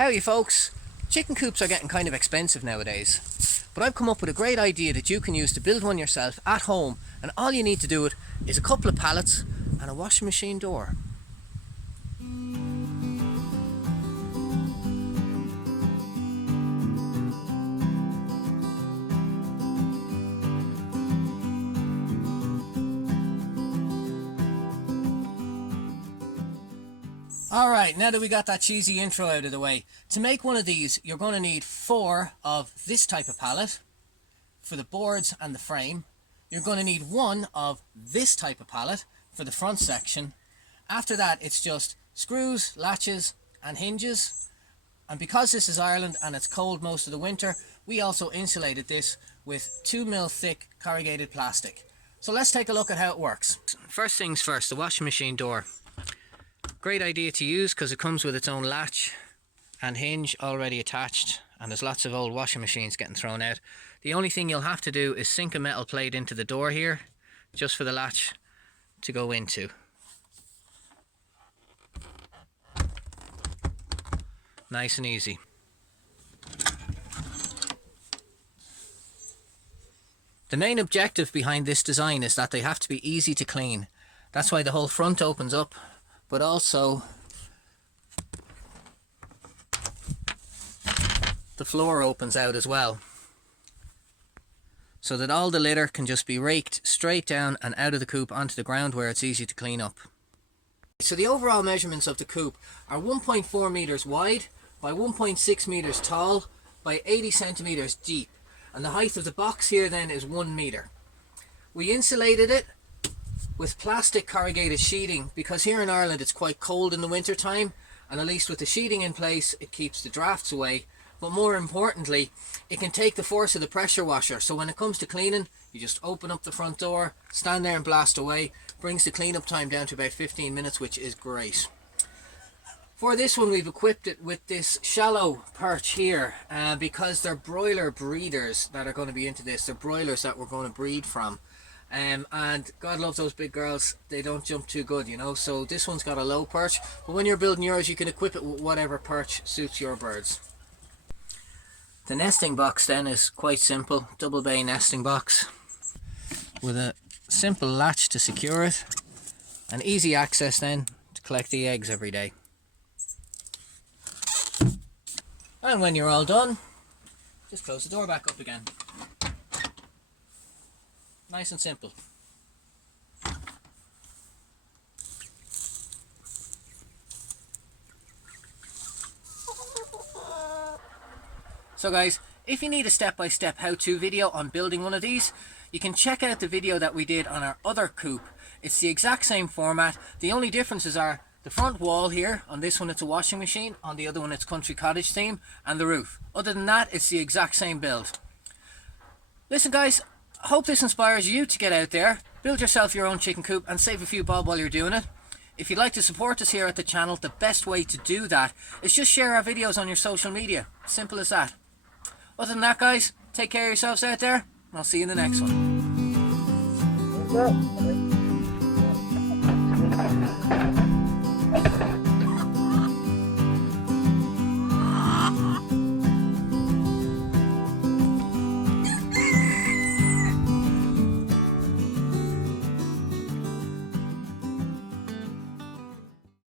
Howdy folks, chicken coops are getting kind of expensive nowadays, but I've come up with a great idea that you can use to build one yourself at home, and all you need to do it is a couple of pallets and a washing machine door. Alright, now that we got that cheesy intro out of the way, to make one of these you're going to need 4 of this type of pallet for the boards and the frame. You're going to need 1 of this type of pallet for the front section. After that it's just screws, latches and hinges. And because this is Ireland and it's cold most of the winter, we also insulated this with 2mm thick corrugated plastic. So let's take a look at how it works. First things first, the washing machine door. Great idea to use because it comes with its own latch and hinge already attached, and there's lots of old washing machines getting thrown out. The only thing you'll have to do is sink a metal plate into the door here just for the latch to go into. Nice and easy. The main objective behind this design is that they have to be easy to clean. That's why the whole front opens up, but also the floor opens out as well, so that all the litter can just be raked straight down and out of the coop onto the ground where it's easy to clean up. So the overall measurements of the coop are 1.4 meters wide by 1.6 meters tall by 80 centimeters deep, and the height of the box here then is 1 meter. We insulated it with plastic corrugated sheeting because here in Ireland it's quite cold in the winter time, and at least with the sheeting in place it keeps the drafts away, but more importantly it can take the force of the pressure washer, so when it comes to cleaning you just open up the front door, stand there and blast away. Brings the cleanup time down to about 15 minutes, which is great. For this one we've equipped it with this shallow perch here because they're broiler breeders that are going to be into this. They're broilers that we're going to breed from. And God loves those big girls, they don't jump too good, you know, so this one's got a low perch, but when you're building yours you can equip it with whatever perch suits your birds. The nesting box then is quite simple, double bay nesting box with a simple latch to secure it, and easy access then to collect the eggs every day. And when you're all done, just close the door back up again. Nice and simple. So guys, if you need a step-by-step how-to video on building one of these, you can check out the video that we did on our other coop. It's the exact same format. The only differences are the front wall here. On this one it's a washing machine, on the other one it's Country Cottage theme, and the roof. Other than that, it's the exact same build. Listen guys, I hope this inspires you to get out there, build yourself your own chicken coop and save a few bob while you're doing it. If you'd like to support us here at the channel, the best way to do that is just share our videos on your social media. Simple as that. Other than that guys, take care of yourselves out there, and I'll see you in the next one.